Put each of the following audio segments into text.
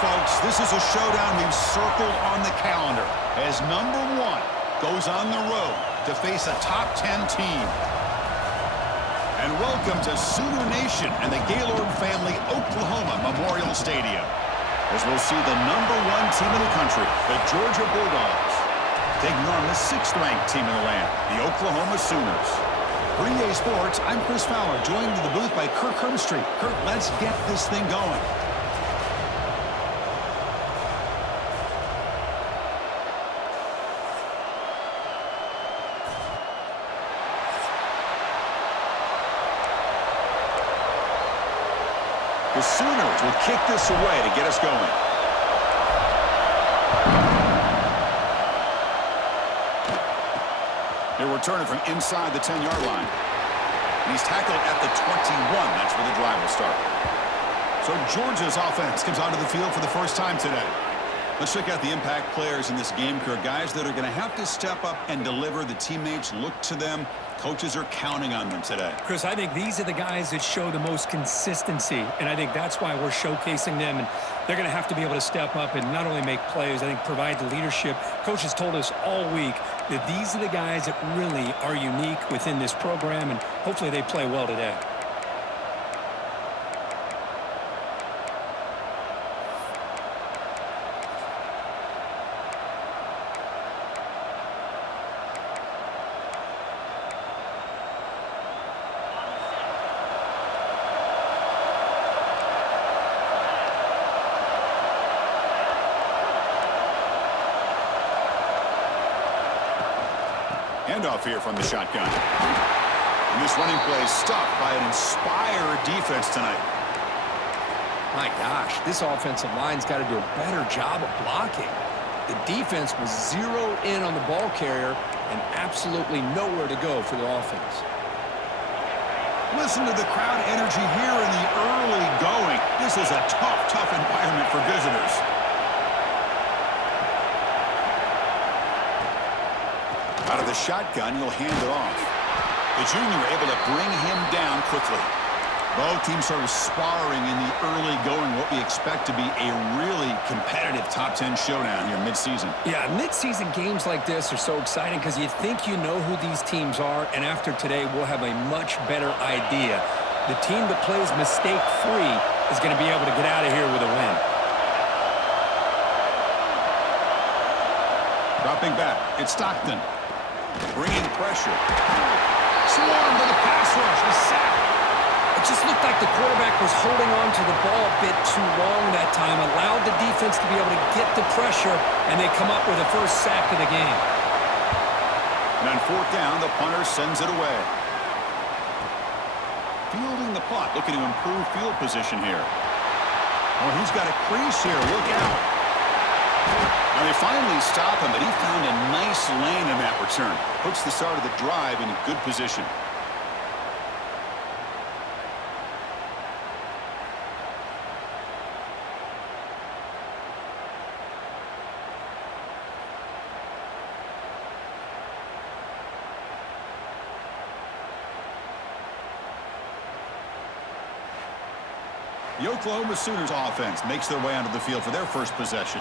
folks, this is a showdown we've circled on the calendar as number 1 goes on the road to face a top 10 team. And welcome to Sooner Nation and the Gaylord Family Oklahoma Memorial Stadium, as we'll see the number 1 team in the country, the Georgia Bulldogs, taking on the 6th-ranked team in the land, the Oklahoma Sooners. For EA Sports, I'm Chris Fowler, joined in the booth by Kirk Hermstreet. Kirk, let's get this thing going. The Sooners will kick this away to get us going. They're returning from inside the 10-yard line. And he's tackled at the 21. That's where the drive will start. So Georgia's offense comes onto the field for the first time today. Let's check out the impact players in this game, Kirk. Guys that are going to have to step up and deliver. The teammates look to them. Coaches are counting on them today. Chris, I think these are the guys that show the most consistency, and I think that's why we're showcasing them. And they're going to have to be able to step up and not only make plays, I think provide the leadership. Coaches told us all week that these are the guys that really are unique within this program, and hopefully they play well today. Handoff here from the shotgun. And this running play is stopped by an inspired defense tonight. My gosh, this offensive line's got to do a better job of blocking. The defense was zeroed in on the ball carrier and absolutely nowhere to go for the offense. Listen to the crowd energy here in the early going. This is a tough environment for visitors. Out of the shotgun, he'll hand it off. The junior able to bring him down quickly. Both teams sort of sparring in the early going, what we expect to be a really competitive top 10 showdown here mid-season. Yeah, mid-season games like this are so exciting because you think you know who these teams are, and after today, we'll have a much better idea. The team that plays mistake-free is going to be able to get out of here with a win. Dropping back, it's Stockton. Bringing pressure. Swarm to the pass rush. The sack. It just looked like the quarterback was holding on to the ball a bit too long that time, allowed the defense to be able to get the pressure, and they come up with the first sack of the game. And on 4th down, the punter sends it away. Fielding the punt, looking to improve field position here. Oh, he's got a crease here. Look out. Now they finally stop him, but he found a nice lane in that return. Puts the start of the drive in a good position. The Oklahoma Sooners offense makes their way onto the field for their first possession.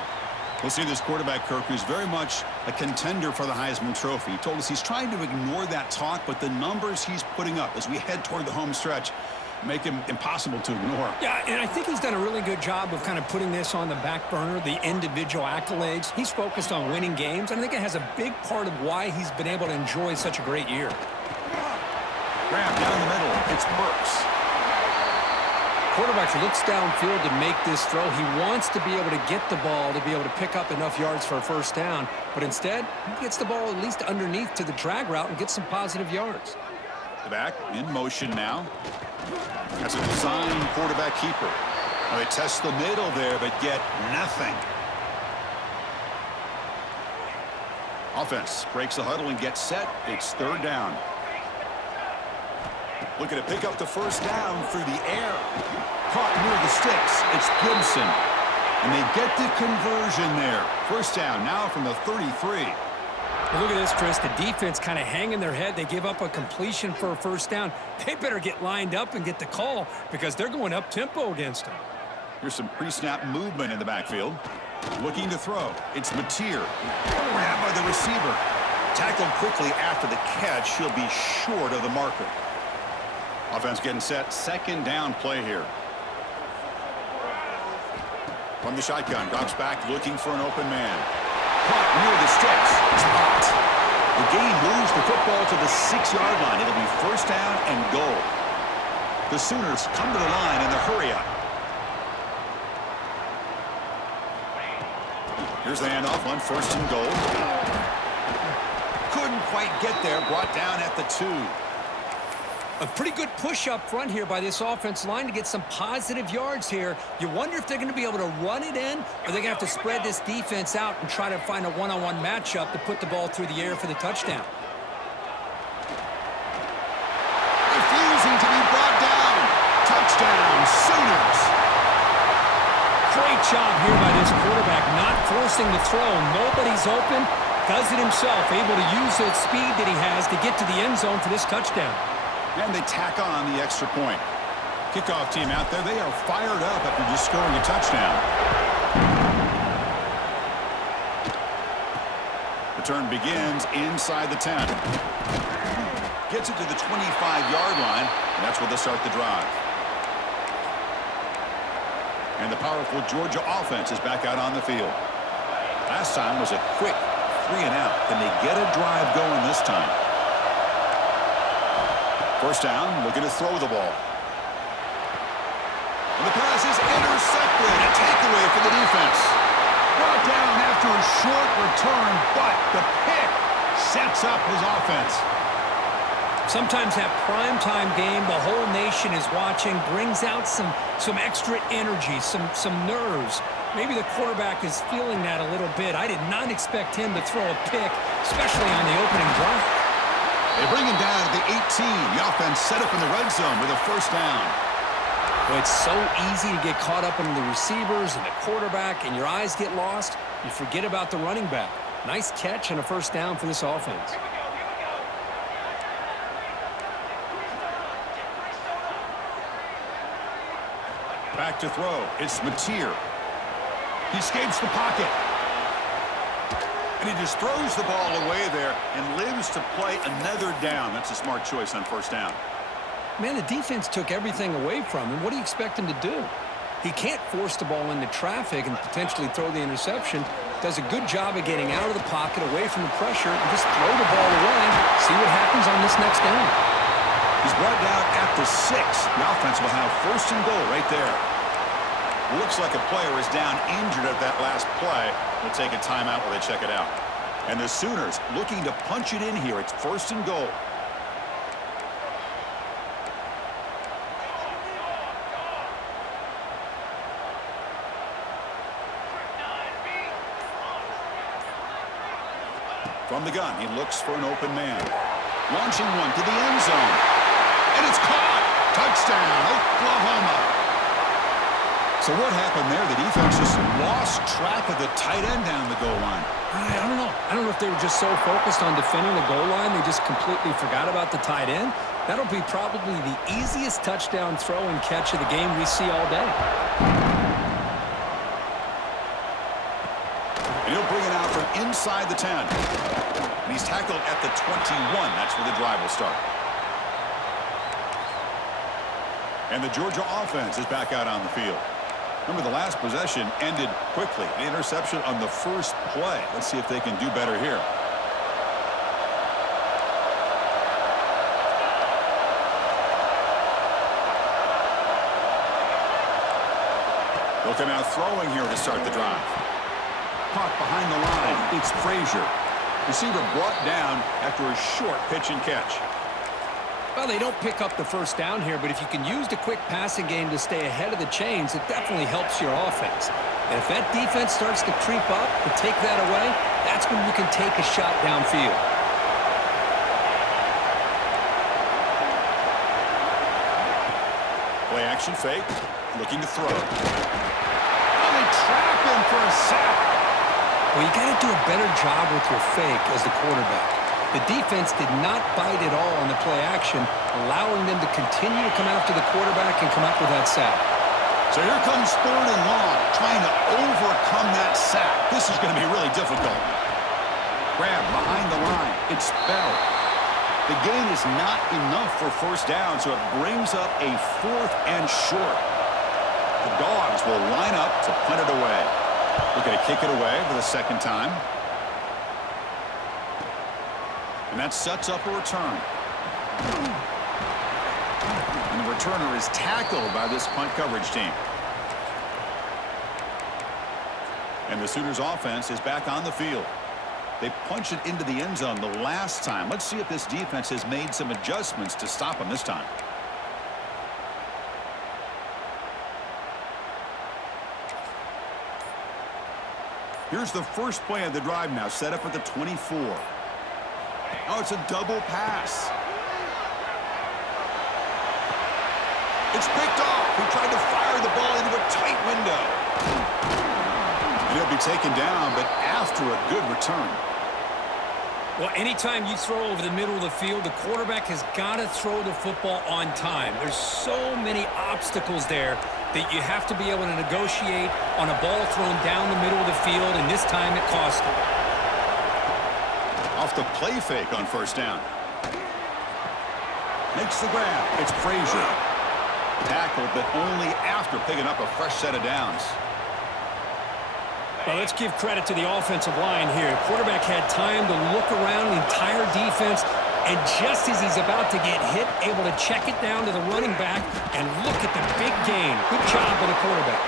We'll see this quarterback, Kirk, who's very much a contender for the Heisman Trophy. He told us he's trying to ignore that talk, but the numbers he's putting up as we head toward the home stretch make him impossible to ignore. Yeah, and I think he's done a really good job of kind of putting this on the back burner, the individual accolades. He's focused on winning games, and I think it has a big part of why he's been able to enjoy such a great year. Grab down the middle. It's Burks. Quarterback looks downfield to make this throw. He wants to be able to get the ball to be able to pick up enough yards for a first down, but instead, he gets the ball at least underneath to the drag route and gets some positive yards. The back in motion now. That's a design quarterback keeper. Well, they test the middle there, but get nothing. Offense breaks the huddle and gets set. It's 3rd down. Looking to pick up the first down through the air. Caught near the sticks. It's Gibson. And they get the conversion there. First down now from the 33. Well, look at this, Chris. The defense kind of hanging their head. They give up a completion for a first down. They better get lined up and get the call because they're going up-tempo against them. Here's some pre-snap movement in the backfield. Looking to throw. It's Mateer. Grabbed by the receiver. Tackled quickly after the catch. He'll be short of the marker. Offense getting set. Second down play here. From the shotgun. Drops back looking for an open man. Caught near the sticks. Blocked. The game moves the football to the 6-yard line. It'll be first down and goal. The Sooners come to the line in the hurry-up. Here's the handoff on first and goal. Couldn't quite get there. Brought down at the 2. A pretty good push up front here by this offense line to get some positive yards here. You wonder if they're going to be able to run it in, or they're going to have to spread this defense out and try to find a one-on-one matchup to put the ball through the air for the touchdown. Refusing to be brought down. Touchdown, Sooners. Great job here by this quarterback, not forcing the throw. Nobody's open. Does it himself, able to use the speed that he has to get to the end zone for this touchdown. And they tack on the extra point. Kickoff team out there, they are fired up after just scoring a touchdown. Return begins inside the 10. Gets it to the 25-yard line, and that's where they start the drive. And the powerful Georgia offense is back out on the field. Last time was a quick 3-and-out. Can they get a drive going this time? First down, looking to throw the ball. And the pass is intercepted. A takeaway for the defense. Brought down after a short return, but the pick sets up his offense. Sometimes that primetime game, the whole nation is watching, brings out some extra energy, some nerves. Maybe the quarterback is feeling that a little bit. I did not expect him to throw a pick, especially on the opening drive. They bring him down at the 18. The offense set up in the red zone with a first down. Well, it's so easy to get caught up in the receivers and the quarterback, and your eyes get lost. You forget about the running back. Nice catch and a first down for this offense. Back to throw. It's Mateer. He escapes the pocket. And he just throws the ball away there and lives to play another down. That's a smart choice on first down. Man, the defense took everything away from him. What do you expect him to do? He can't force the ball into traffic and potentially throw the interception. Does a good job of getting out of the pocket, away from the pressure, and just throw the ball away. See what happens on this next down. He's brought down at the 6. The offense will have first and goal right there. Looks like a player is down injured at that last play. They'll take a timeout while they check it out. And the Sooners looking to punch it in here. It's first and goal. From the gun, he looks for an open man. Launching one to the end zone. And it's caught. Touchdown, Oklahoma. So what happened there? The defense just lost track of the tight end down the goal line. I don't know. I don't know if they were just so focused on defending the goal line, they just completely forgot about the tight end. That'll be probably the easiest touchdown throw and catch of the game we see all day. And he'll bring it out from inside the 10. And he's tackled at the 21. That's where the drive will start. And the Georgia offense is back out on the field. Remember, the last possession ended quickly. An interception on the first play. Let's see if they can do better here. They'll come out throwing here to start the drive. Caught behind the line. It's Frazier. Receiver brought down after a short pitch and catch. Well, they don't pick up the first down here, but if you can use the quick passing game to stay ahead of the chains, it definitely helps your offense. And if that defense starts to creep up to take that away, that's when you can take a shot downfield. Play action fake. Looking to throw. Oh, they trap him for a sack. Well, you got to do a better job with your fake as the quarterback. The defense did not bite at all on the play action, allowing them to continue to come after the quarterback and come up with that sack. So here comes 3rd and long, trying to overcome that sack. This is going to be really difficult. Grab behind the line. It's Bell. The gain is not enough for first down, so it brings up a 4th and short. The Dogs will line up to punt it away. Looking to kick it away for the 2nd time. And that sets up a return. And the returner is tackled by this punt coverage team. And the Sooners offense is back on the field. They punched it into the end zone the last time. Let's see if this defense has made some adjustments to stop them this time. Here's the first play of the drive now, set up at the 24. Oh, it's a double pass. It's picked off. He tried to fire the ball into a tight window. And he'll be taken down, but after a good return. Well, anytime you throw over the middle of the field, the quarterback has got to throw the football on time. There's so many obstacles there that you have to be able to negotiate on a ball thrown down the middle of the field, and this time it cost him. Off the play fake on first down. Makes the grab. It's Frazier. Tackled, but only after picking up a fresh set of downs. Well, let's give credit to the offensive line here. Quarterback had time to look around the entire defense, and just as he's about to get hit, able to check it down to the running back, and look at the big gain. Good job by the quarterback.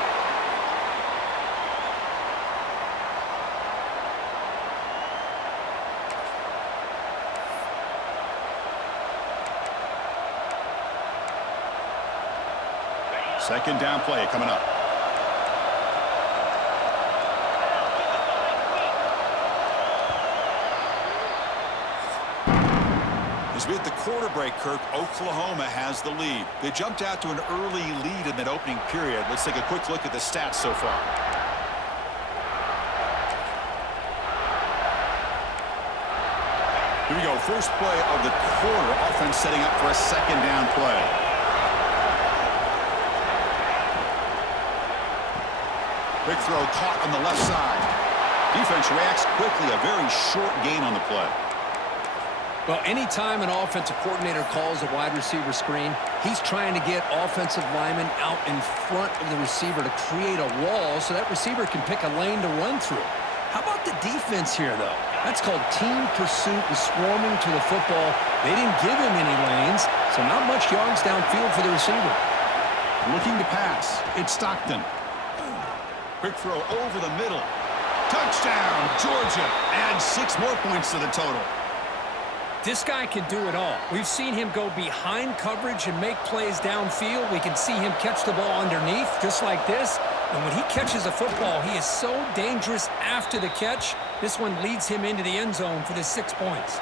Second down play coming up. As we hit the quarter break, Kirk, Oklahoma has the lead. They jumped out to an early lead in that opening period. Let's take a quick look at the stats so far. Here we go. First play of the quarter. Offense setting up for a second down play. Quick throw caught on the left side. Defense reacts quickly. A very short gain on the play. Well, anytime an offensive coordinator calls a wide receiver screen, he's trying to get offensive linemen out in front of the receiver to create a wall so that receiver can pick a lane to run through. How about the defense here, though? That's called team pursuit and swarming to the football. They didn't give him any lanes, so not much yards downfield for the receiver. Looking to pass. It's Stockton. Quick throw over the middle. Touchdown, Georgia. Adds 6 more points to the total. This guy can do it all. We've seen him go behind coverage and make plays downfield. We can see him catch the ball underneath, just like this. And when he catches a football, he is so dangerous after the catch. This one leads him into the end zone for the 6 points.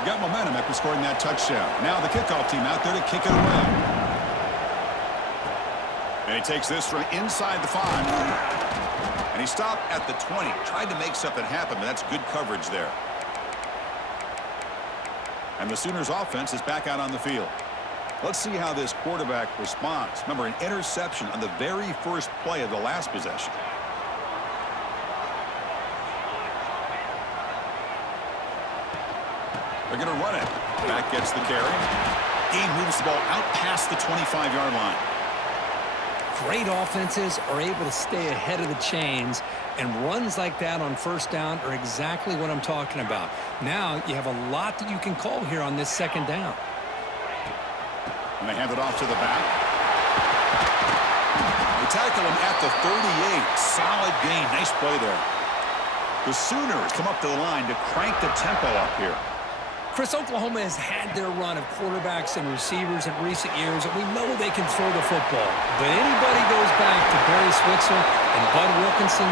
We got momentum after scoring that touchdown. Now the kickoff team out there to kick it away. And he takes this from inside the 5. And he stopped at the 20. Tried to make something happen, but that's good coverage there. And the Sooners offense is back out on the field. Let's see how this quarterback responds. Remember, an interception on the very first play of the last possession. They're going to run it. Back gets the carry. Gain moves the ball out past the 25-yard line. Great offenses are able to stay ahead of the chains, and runs like that on first down are exactly what I'm talking about. Now you have a lot that you can call here on this second down. And they hand it off to the back. They tackle him at the 38. Solid gain. Nice play there. The Sooners come up to the line to crank the tempo up here. Chris, Oklahoma has had their run of quarterbacks and receivers in recent years, and we know they can throw the football. But anybody goes back to Barry Switzer and Bud Wilkinson,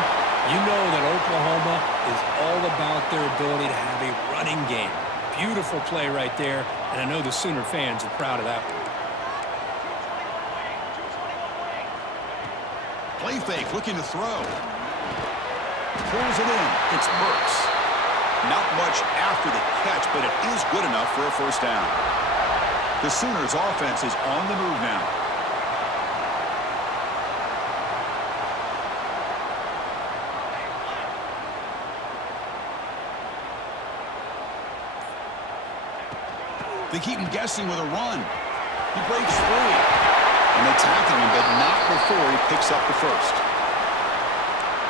you know that Oklahoma is all about their ability to have a running game. Beautiful play right there, and I know the Sooner fans are proud of that one. Play fake, looking to throw. Pulls it in. It's Burks. Not much after the catch, but it is good enough for a first down. The Sooners offense is on the move now. They keep him guessing with a run. He breaks free. And they tackle him, but not before he picks up the first.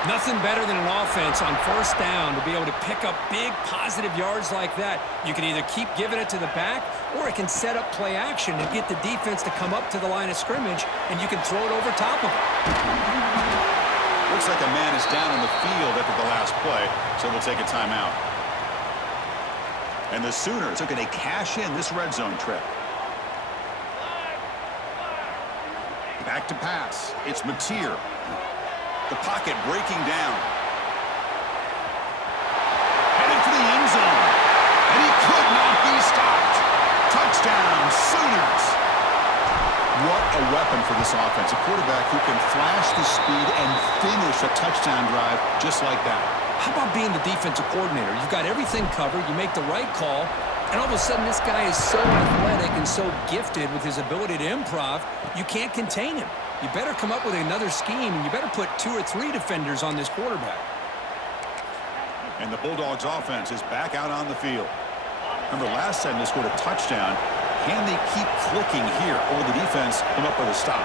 Nothing better than an offense on first down to be able to pick up big positive yards like that. You can either keep giving it to the back, or it can set up play action and get the defense to come up to the line of scrimmage, and you can throw it over top of it. Looks like a man is down on the field after the last play, so we'll take a timeout. And the Sooners are going to cash in this red zone trip. Back to pass. It's Mateer. The pocket breaking down. Headed for the end zone. And he could not be stopped. Touchdown, Sooners. What a weapon for this offense. A quarterback who can flash the speed and finish a touchdown drive just like that. How about being the defensive coordinator? You've got everything covered. You make the right call. And all of a sudden, this guy is so athletic and so gifted with his ability to improv, you can't contain him. You better come up with another scheme, and you better put 2 or 3 defenders on this quarterback. And the Bulldogs offense is back out on the field. Remember, last time they scored a touchdown. Can they keep clicking here, or the defense come up with a stop?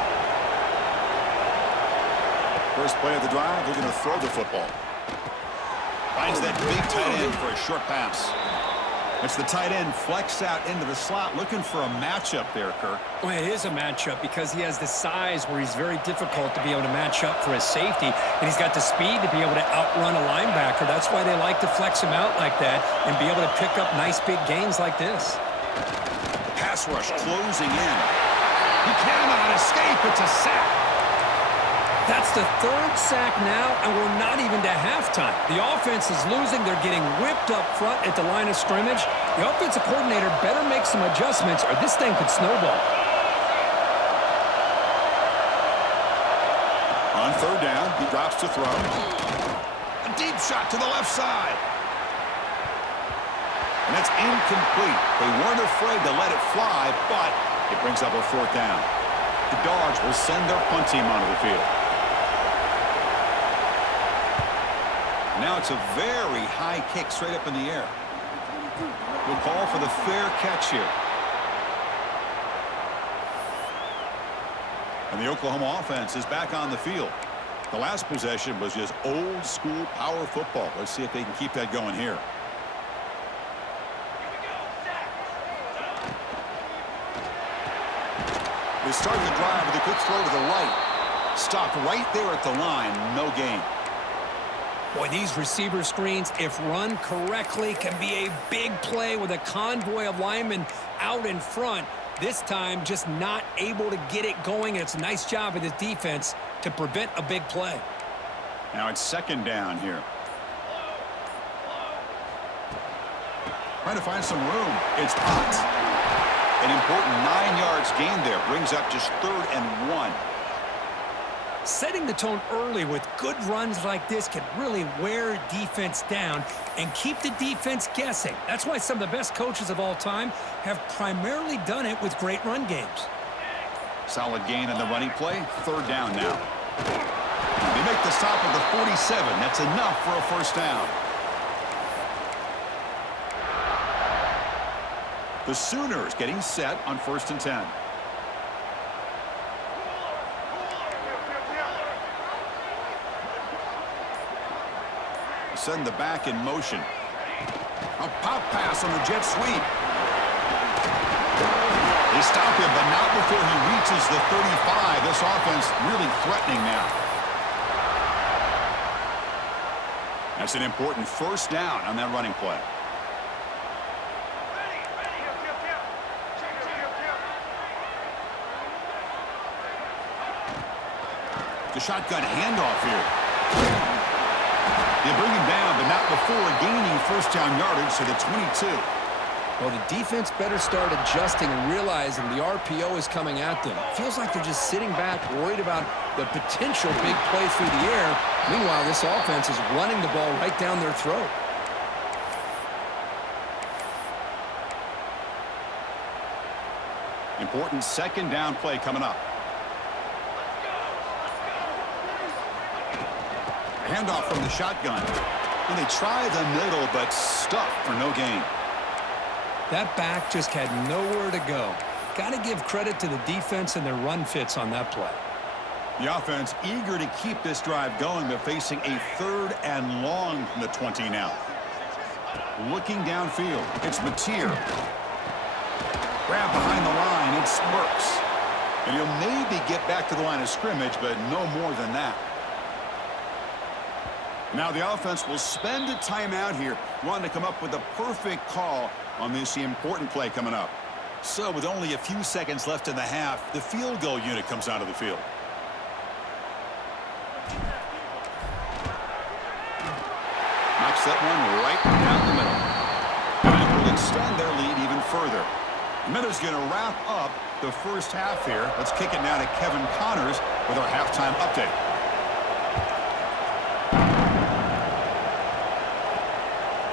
First play of the drive, they're going to throw the football. Finds that big tight end for a short pass. It's the tight end flexed out into the slot, looking for a matchup there, Kirk. Well, it is a matchup because he has the size where he's very difficult to be able to match up for his safety, and he's got the speed to be able to outrun a linebacker. That's why they like to flex him out like that and be able to pick up nice big gains like this. Pass rush closing in. He cannot escape. It's a sack. That's the 3rd sack now, and we're not even to halftime. The offense is losing. They're getting whipped up front at the line of scrimmage. The offensive coordinator better make some adjustments, or this thing could snowball. On 3rd down, he drops to throw. A deep shot to the left side. And that's incomplete. They weren't afraid to let it fly, but it brings up a 4th down. The Dogs will send their punt team onto the field. Now it's a very high kick straight up in the air. We'll call for the fair catch here. And the Oklahoma offense is back on the field. The last possession was just old school power football. Let's see if they can keep that going here. They start the drive with a quick throw to the right. Stopped right there at the line. No gain. Boy, these receiver screens, if run correctly, can be a big play with a convoy of linemen out in front. This time, just not able to get it going. It's a nice job of this defense to prevent a big play. Now it's 2nd down here. Trying to find some room. It's Potts. An important 9 yards gain there. Brings up just 3rd and 1. Setting the tone early with good runs like this can really wear defense down and keep the defense guessing. That's why some of the best coaches of all time have primarily done it with great run games. Solid gain in the running play. 3rd down now. They make the stop at the 47. That's enough for a 1st down. The Sooners getting set on 1st and 10. Send the back in motion. A pop pass on the jet sweep. They stop him, but not before he reaches the 35. This offense really threatening now. That's an important 1st down on that running play. The shotgun handoff here. They bring him down, but not before gaining 1st down yardage to the 22. Well, the defense better start adjusting and realizing the RPO is coming at them. Feels like they're just sitting back, worried about the potential big play through the air. Meanwhile, this offense is running the ball right down their throat. Important 2nd down play coming up. Handoff from the shotgun. And they try the middle, but stuffed for no gain. That back just had nowhere to go. Got to give credit to the defense and their run fits on that play. The offense eager to keep this drive going, but facing a 3rd and long from the 20 now. Looking downfield, it's Mateer. Grab behind the line, it's Burks. And he'll maybe get back to the line of scrimmage, but no more than that. Now the offense will spend a timeout here, wanting to come up with a perfect call on this important play coming up. So with only a few seconds left in the half, the field goal unit comes out of the field. Knocks that one right down the middle. And it will extend their lead even further. Minutes going to wrap up the first half here. Let's kick it now to Kevin Connors with our halftime update.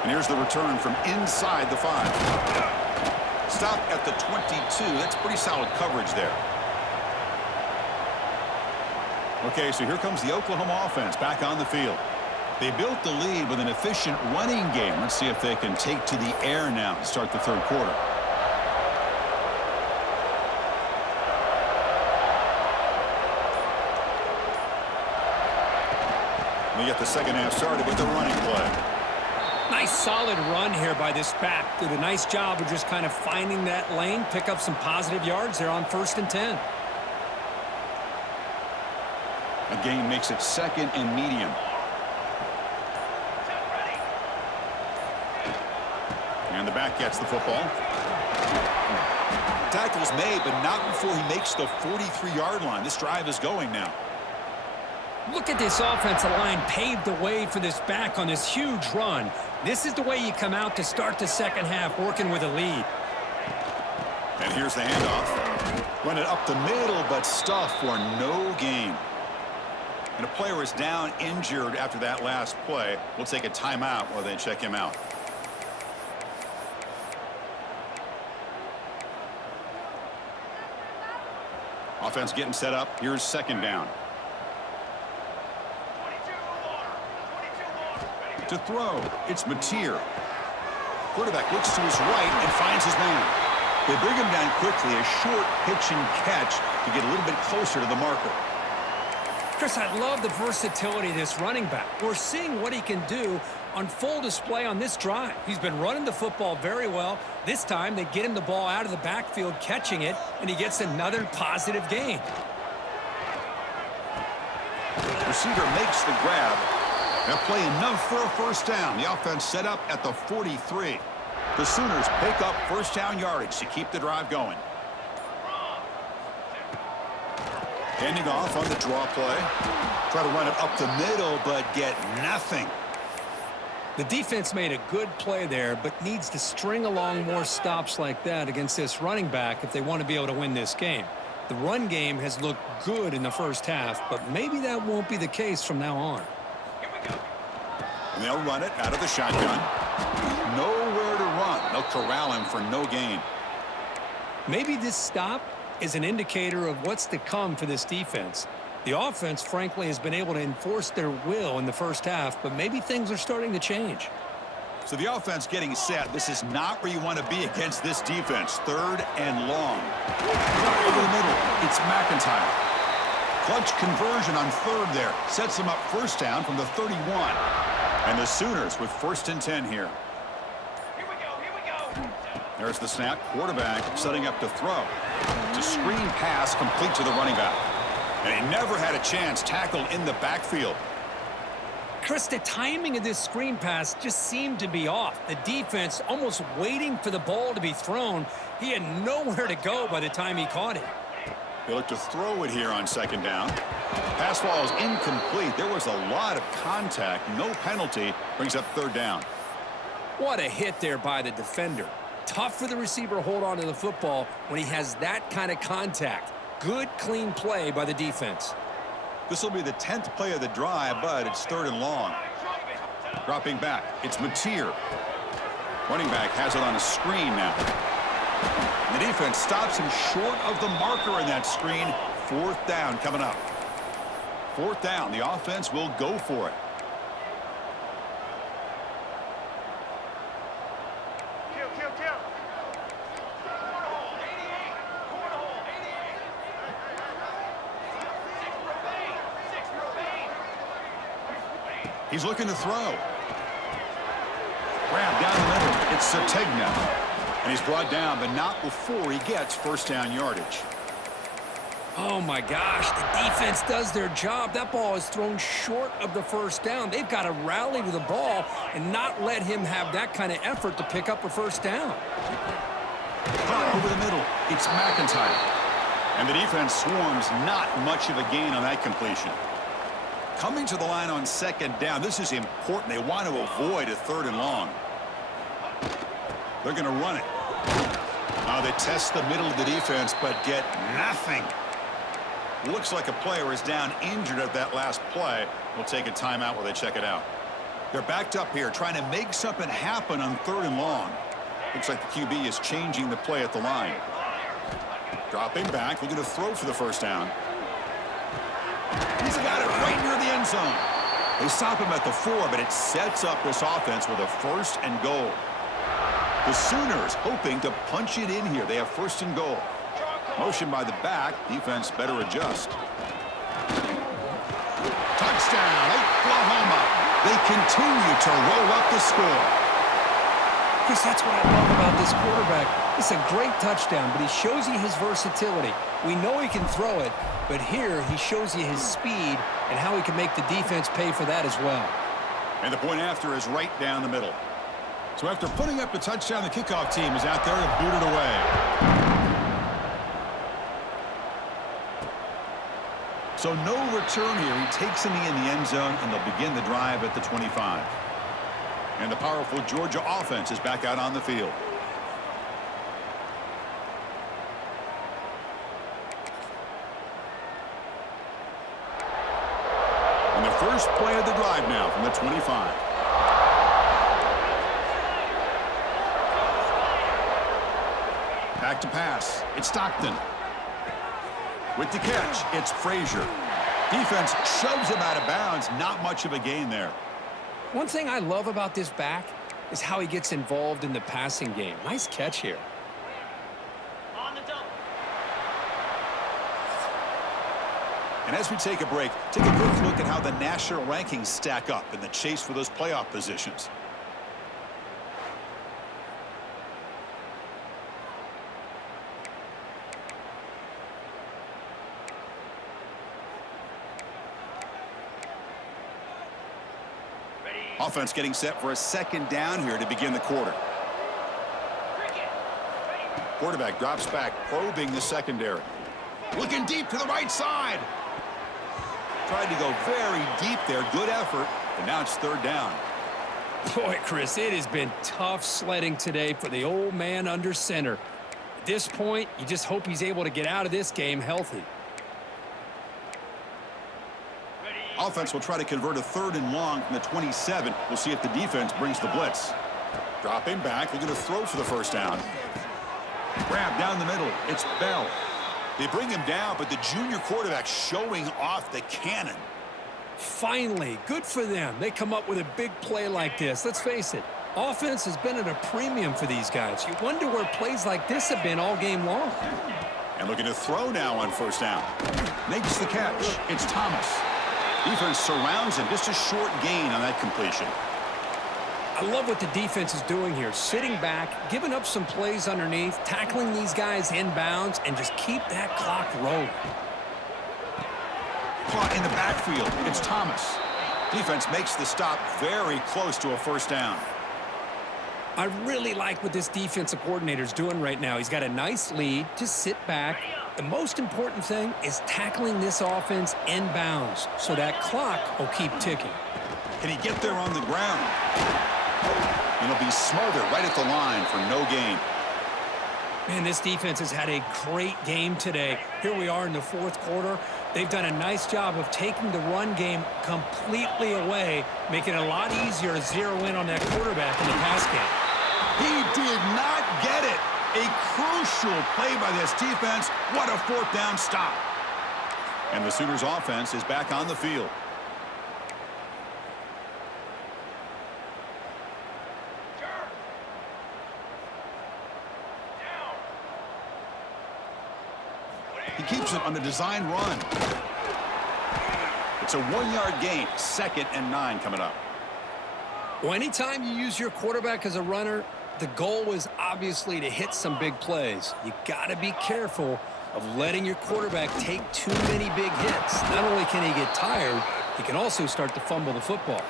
And here's the return from inside the 5. Stop at the 22. That's pretty solid coverage there. Okay, so here comes the Oklahoma offense back on the field. They built the lead with an efficient running game. Let's see if they can take to the air now to start the 3rd quarter. We get the second half started with the running play. Nice solid run here by this back. Did a nice job of just kind of finding that lane, pick up some positive yards there on 1st and 10. A gain makes it 2nd and medium. And the back gets the football. Tackle's made, but not before he makes the 43-yard line. This drive is going now. Look at this offensive line paved the way for this back on this huge run. This is the way you come out to start the second half, working with a lead. And here's the handoff. Run it up the middle, but stuff for no gain. And a player is down injured after that last play. We'll take a timeout while they check him out. Offense getting set up. Here's 2nd down. To throw, it's Mateer. Quarterback looks to his right and finds his man. They bring him down quickly, a short pitch and catch to get a little bit closer to the marker. Chris, I love the versatility of this running back. We're seeing what he can do on full display on this drive. He's been running the football very well. This time, they get him the ball out of the backfield, catching it, and he gets another positive gain. Receiver makes the grab. That play enough for a 1st down. The offense set up at the 43. The Sooners pick up 1st down yardage to keep the drive going. Handing off on the draw play. Try to run it up the middle, but get nothing. The defense made a good play there, but needs to string along more stops like that against this running back if they want to be able to win this game. The run game has looked good in the first half, but maybe that won't be the case from now on. And they'll run it out of the shotgun. Nowhere to run. They'll corral him for no gain. Maybe this stop is an indicator of what's to come for this defense. The offense, frankly, has been able to enforce their will in the first half, but maybe things are starting to change. So the offense getting set. This is not where you want to be against this defense. 3rd and long. Over the middle, it's McIntyre. Clutch conversion on 3rd there. Sets them up 1st down from the 31. And the Sooners with 1st and 10 here. Here we go. There's the snap. Quarterback setting up to throw. It's a screen pass complete to the running back. And he never had a chance, tackled in the backfield. Chris, the timing of this screen pass just seemed to be off. The defense almost waiting for the ball to be thrown. He had nowhere to go by the time he caught it. They look to throw it here on 2nd down. Pass ball is incomplete. There was a lot of contact. No penalty. Brings up 3rd down. What a hit there by the defender. Tough for the receiver to hold on to the football when he has that kind of contact. Good, clean play by the defense. This will be the 10th play of the drive, but it's 3rd and long. Dropping back, it's Mateer. Running back has it on a screen now. The defense stops him short of the marker in that screen. 4th down coming up. 4th down, the offense will go for it. Kill. He's looking to throw. Grab down the middle. It's Sategna. And he's brought down, but not before he gets first down yardage. Oh, my gosh. The defense does their job. That ball is thrown short of the first down. They've got to rally to the ball and not let him have that kind of effort to pick up a first down. Over the middle, it's McIntyre. And the defense swarms, not much of a gain on that completion. Coming to the line on second down, this is important. They want to avoid a third and long. They're going to run it. They test the middle of the defense, but get nothing. Looks like a player is down injured at that last play. We'll take a timeout while they check it out. They're backed up here, trying to make something happen on third and long. Looks like the QB is changing the play at the line. Dropping back, looking to throw for the first down. He's got it right near the end zone. They stop him at the 4, but it sets up this offense with a first and goal. The Sooners hoping to punch it in here. They have first and goal. Motion by the back. Defense better adjust. Touchdown, Oklahoma. They continue to roll up the score. Chris, that's what I love about this quarterback. It's a great touchdown, but he shows you his versatility. We know he can throw it, but here he shows you his speed and how he can make the defense pay for that as well. And the point after is right down the middle. So after putting up the touchdown, the kickoff team is out there to boot it away. So no return here. He takes in the end zone, and they'll begin the drive at the 25. And the powerful Georgia offense is back out on the field. And the first play of the drive now from the 25. Back to pass. It's Stockton. With the catch, it's Frazier. Defense shoves him out of bounds. Not much of a gain there. One thing I love about this back is how he gets involved in the passing game. Nice catch here. On the double. And as we take a break, take a quick look at how the national rankings stack up in the chase for those playoff positions. Offense getting set for a second down here to begin the quarter. Quarterback drops back, probing the secondary. Looking deep to the right side. Tried to go very deep there. Good effort. And now it's third down. Boy, Chris, it has been tough sledding today for the old man under center. At this point, you just hope he's able to get out of this game healthy. Offense will try to convert a third and long from the 27. We'll see if the defense brings the blitz. Dropping back, looking to throw for the first down. Grab down the middle. It's Bell. They bring him down, but the junior quarterback showing off the cannon. Finally, good for them. They come up with a big play like this. Let's face it, offense has been at a premium for these guys. You wonder where plays like this have been all game long. And looking to throw now on first down. Makes the catch. It's Thomas. Defense surrounds him. Just a short gain on that completion. I love what the defense is doing here. Sitting back, giving up some plays underneath, tackling these guys inbounds, and just keep that clock rolling. Caught in the backfield. It's Thomas. Defense makes the stop very close to a first down. I really like what this defensive coordinator is doing right now. He's got a nice lead. Just sit back. The most important thing is tackling this offense inbounds so that clock will keep ticking. Can he get there on the ground? And he'll be smothered right at the line for no gain. Man, this defense has had a great game today. Here we are in the fourth quarter. They've done a nice job of taking the run game completely away, making it a lot easier to zero in on that quarterback in the pass game. He did not get it. A crucial play by this defense. What a fourth down stop. And the Sooners offense is back on the field. He keeps it on the design run. The It's a 1-yard gain, 2nd and 9 coming up. Well, anytime you use your quarterback as a runner, the goal is obviously to hit some big plays. You got to be careful of letting your quarterback take too many big hits. Not only can he get tired, he can also start to fumble the football.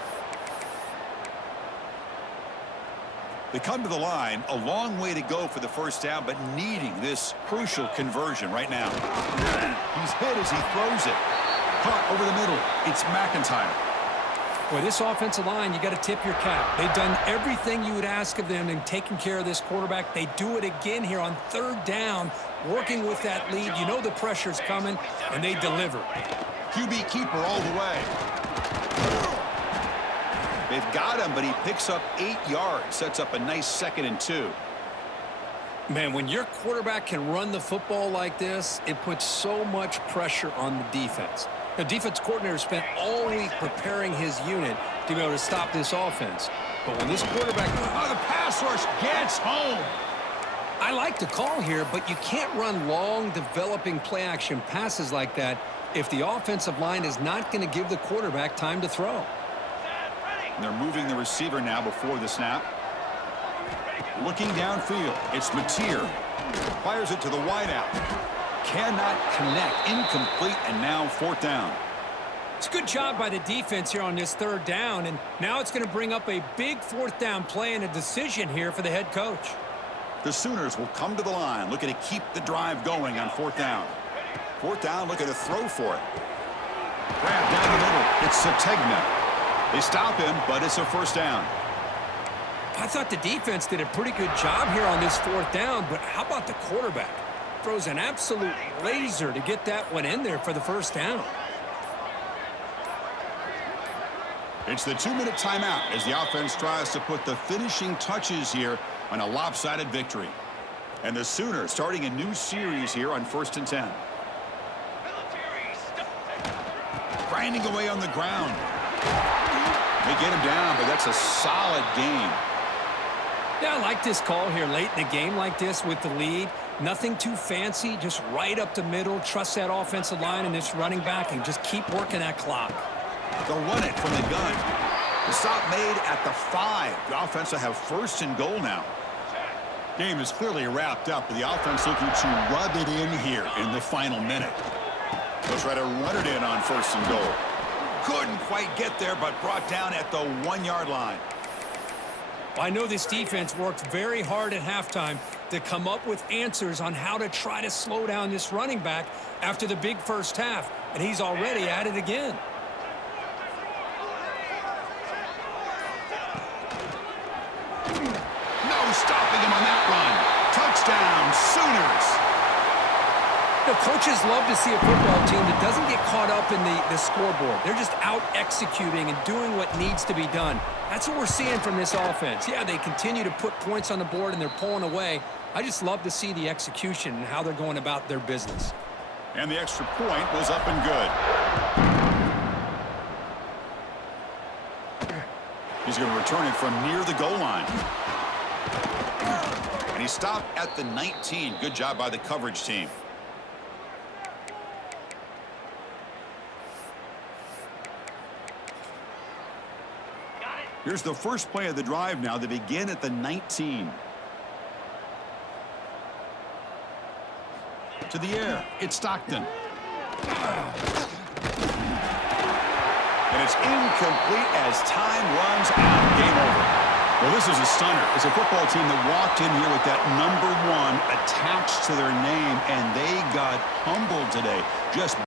They come to the line, a long way to go for the first down, but needing this crucial conversion right now. He's hit as he throws it. Caught over the middle. It's McIntyre. Boy, this offensive line, you got to tip your cap. They've done everything you would ask of them in taking care of this quarterback. They do it again here on 3rd down, working with that lead. You know the pressure's coming, and they deliver. QB keeper all the way. They've got him, but he picks up 8 yards. Sets up a nice 2nd and 2. Man, when your quarterback can run the football like this, it puts so much pressure on the defense. The defense coordinator spent all week preparing his unit to be able to stop this offense. But when this quarterback... Oh, the pass rush gets home. I like the call here, but you can't run long, developing play-action passes like that if the offensive line is not going to give the quarterback time to throw. And they're moving the receiver now before the snap. Looking downfield, it's Mateer. Fires it to the wideout. Cannot connect. Incomplete, and now 4th down. It's a good job by the defense here on this 3rd down, and now it's going to bring up a big 4th down play and a decision here for the head coach. The Sooners will come to the line, looking to keep the drive going on 4th down. 4th down, looking to throw for it. Grab down the middle. It's Sategna. They stop him, but it's a 1st down. I thought the defense did a pretty good job here on this 4th down, but how about the quarterback? Throws an absolute laser to get that one in there for the 1st down. It's the 2-minute timeout as the offense tries to put the finishing touches here on a lopsided victory. And the Sooners starting a new series here on 1st and 10. Grinding away on the ground. They get him down, but that's a solid game. Yeah, I like this call here late in the game like this with the lead. Nothing too fancy, just right up the middle. Trust that offensive line and this running back and just keep working that clock. They'll run it from the gun. The stop made at the 5. The offense will have 1st and goal now. Game is clearly wrapped up, but the offense looking to rub it in here in the final minute. They'll try to run it in on 1st and goal. Couldn't quite get there, but brought down at the 1-yard line. I know this defense worked very hard at halftime to come up with answers on how to try to slow down this running back after the big first half, and he's already at it again. No stopping him on that run. Touchdown, Sooners. The coaches love to see a football team that doesn't get caught up in the scoreboard. They're just out executing and doing what needs to be done. That's what we're seeing from this offense. Yeah, they continue to put points on the board and they're pulling away. I just love to see the execution and how they're going about their business. And the extra point was up and good. He's going to return it from near the goal line. And he stopped at the 19. Good job by the coverage team. Here's the first play of the drive now. They begin at the 19. To the air. It's Stockton. And it's incomplete as time runs out. Game over. Well, this is a stunner. It's a football team that walked in here with that number 1 attached to their name, and they got humbled today. Just